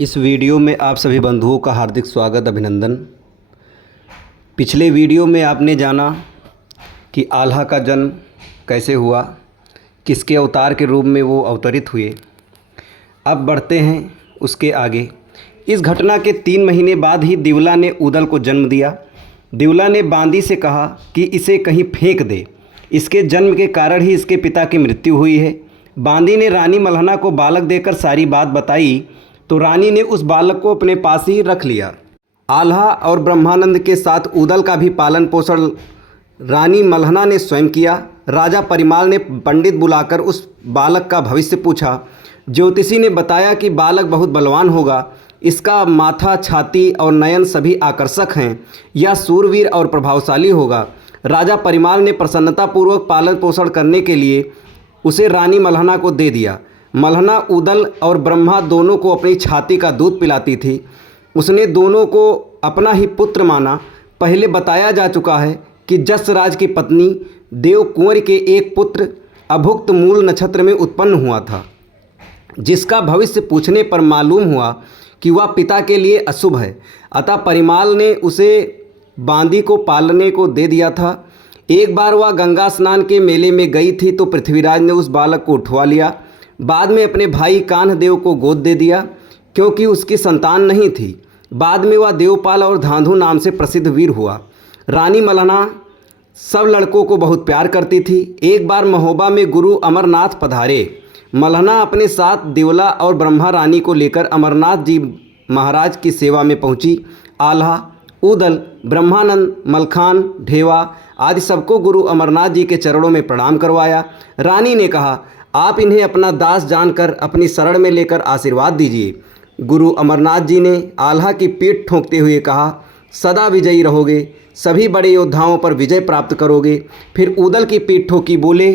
इस वीडियो में आप सभी बंधुओं का हार्दिक स्वागत अभिनंदन। पिछले वीडियो में आपने जाना कि आल्हा का जन्म कैसे हुआ, किसके अवतार के रूप में वो अवतरित हुए। अब बढ़ते हैं उसके आगे। इस घटना के 3 महीने बाद ही दिवला ने उदल को जन्म दिया। दिवला ने बांदी से कहा कि इसे कहीं फेंक दे, इसके जन्म के कारण ही इसके पिता की मृत्यु हुई है। बांदी ने रानी मल्हना को बालक देकर सारी बात बताई तो रानी ने उस बालक को अपने पास ही रख लिया। आल्हा और ब्रह्मानंद के साथ उदल का भी पालन पोषण रानी मल्हना ने स्वयं किया। राजा परिमाल ने पंडित बुलाकर उस बालक का भविष्य पूछा। ज्योतिषी ने बताया कि बालक बहुत बलवान होगा, इसका माथा, छाती और नयन सभी आकर्षक हैं, यह सूरवीर और प्रभावशाली होगा। राजा परिमाल ने प्रसन्नतापूर्वक पालन पोषण करने के लिए उसे रानी मल्हना को दे दिया। मल्हना उदल और ब्रह्मा दोनों को अपनी छाती का दूध पिलाती थी। उसने दोनों को अपना ही पुत्र माना। पहले बताया जा चुका है कि जसराज की पत्नी देव कुंवर के एक पुत्र अभुक्त मूल नक्षत्र में उत्पन्न हुआ था, जिसका भविष्य पूछने पर मालूम हुआ कि वह पिता के लिए अशुभ है। अतः परिमाल ने उसे बांदी को पालने को दे दिया था। एक बार वह गंगा स्नान के मेले में गई थी तो पृथ्वीराज ने उस बालक को उठवा लिया। बाद में अपने भाई कान्हदेव को गोद दे दिया, क्योंकि उसकी संतान नहीं थी। बाद में वह देवपाल और धांधु नाम से प्रसिद्ध वीर हुआ। रानी मल्हना सब लड़कों को बहुत प्यार करती थी। एक बार महोबा में गुरु अमरनाथ पधारे। मल्हना अपने साथ दिवला और ब्रह्मा रानी को लेकर अमरनाथ जी महाराज की सेवा में पहुंची। आल्हा, उदल, ब्रह्मानंद, मलखान, ढेवा आदि सबको गुरु अमरनाथ जी के चरणों में प्रणाम करवाया। रानी ने कहा, आप इन्हें अपना दास जानकर अपनी शरण में लेकर आशीर्वाद दीजिए। गुरु अमरनाथ जी ने आल्हा की पीठ ठोंकते हुए कहा, सदा विजयी रहोगे, सभी बड़े योद्धाओं पर विजय प्राप्त करोगे। फिर उदल की पीठ ठोकी, बोले,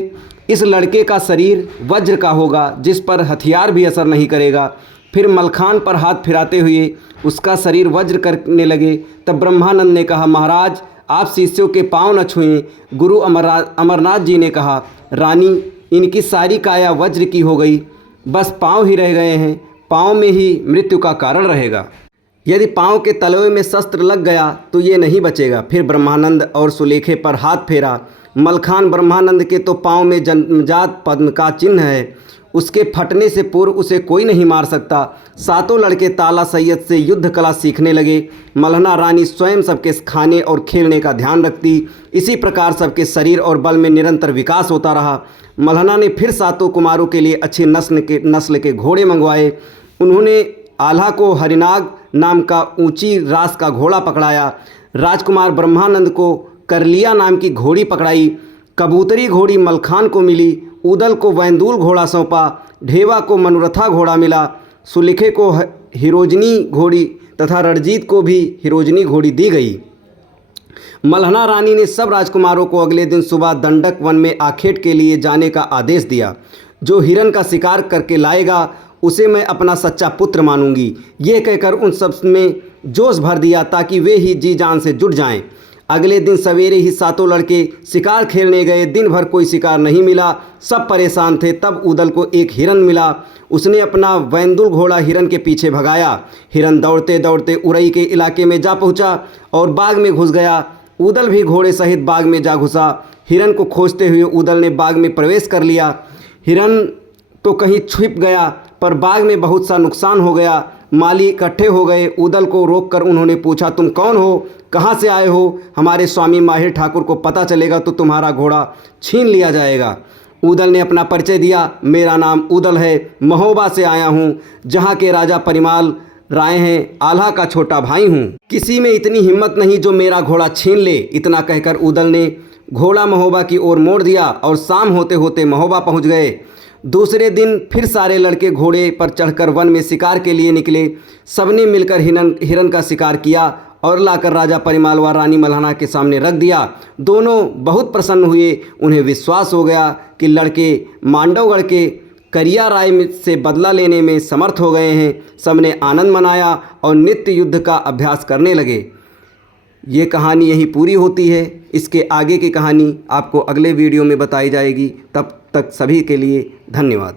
इस लड़के का शरीर वज्र का होगा, जिस पर हथियार भी असर नहीं करेगा। फिर मलखान पर हाथ फिराते हुए उसका शरीर वज्र करने लगे। तब ब्रह्मानंद ने कहा, महाराज आप शिष्यों के पांव न छुएं। गुरु अमरनाथ जी ने कहा, रानी इनकी सारी काया वज्र की हो गई, बस पांव ही रह गए हैं, पांव में ही मृत्यु का कारण रहेगा। यदि पांव के तलवे में शस्त्र लग गया तो ये नहीं बचेगा। फिर ब्रह्मानंद और सुलेखे पर हाथ फेरा। मलखान, ब्रह्मानंद के तो पांव में जन्मजात पद्म का चिन्ह है, उसके फटने से पूर्व उसे कोई नहीं मार सकता। सातों लड़के ताला सैयद से युद्ध कला सीखने लगे। मल्हना रानी स्वयं सबके खाने और खेलने का ध्यान रखती। इसी प्रकार सबके शरीर और बल में निरंतर विकास होता रहा। मल्हना ने फिर सातों कुमारों के लिए अच्छी नस्ल के घोड़े मंगवाए। उन्होंने आल्हा को हरिनाग नाम का ऊंची रास का घोड़ा पकड़ाया। राजकुमार ब्रह्मानंद को करलिया नाम की घोड़ी पकड़ाई। कबूतरी घोड़ी मलखान को मिली। उदल को वैंदूल घोड़ा सौंपा। ढेवा को मनोरथा घोड़ा मिला। सुलिखे को हिरोजनी घोड़ी तथा रणजीत को भी हिरोजनी घोड़ी दी गई। मल्हना रानी ने सब राजकुमारों को अगले दिन सुबह दंडक वन में आखेट के लिए जाने का आदेश दिया। जो हिरन का शिकार करके लाएगा उसे मैं अपना सच्चा पुत्र मानूंगी। ये कहकर उन सब में जोश भर दिया ताकि वे ही जी जान से जुट जाएं। अगले दिन सवेरे ही सातों लड़के शिकार खेलने गए। दिन भर कोई शिकार नहीं मिला, सब परेशान थे। तब उदल को एक हिरन मिला। उसने अपना वैंदुल घोड़ा हिरन के पीछे भगाया। हिरन दौड़ते दौड़ते उरई के इलाके में जा पहुंचा और बाग में घुस गया। उदल भी घोड़े सहित बाग में जा घुसा। हिरन को खोजते हुए उदल ने बाग में प्रवेश कर लिया। हिरन तो कहीं छिप गया, पर बाग में बहुत सा नुकसान हो गया। माली इकट्ठे हो गए। उदल को रोककर उन्होंने पूछा, तुम कौन हो, कहाँ से आए हो? हमारे स्वामी माहिर ठाकुर को पता चलेगा तो तुम्हारा घोड़ा छीन लिया जाएगा। उदल ने अपना परिचय दिया, मेरा नाम उदल है, महोबा से आया हूँ, जहाँ के राजा परिमाल राय हैं, आल्हा का छोटा भाई हूँ। किसी में इतनी हिम्मत नहीं जो मेरा घोड़ा छीन ले। इतना कहकर उदल ने घोड़ा महोबा की ओर मोड़ दिया और शाम होते होते महोबा पहुँच गए। दूसरे दिन फिर सारे लड़के घोड़े पर चढ़कर वन में शिकार के लिए निकले। सबने मिलकर हिरन का शिकार किया और लाकर राजा परिमाल व रानी मल्हना के सामने रख दिया। दोनों बहुत प्रसन्न हुए। उन्हें विश्वास हो गया कि लड़के मांडवगढ़ के करिया राय से बदला लेने में समर्थ हो गए हैं। सबने आनंद मनाया और नित्य युद्ध का अभ्यास करने लगे। ये कहानी यहीं पूरी होती है। इसके आगे की कहानी आपको अगले वीडियो में बताई जाएगी। तब तक सभी के लिए धन्यवाद।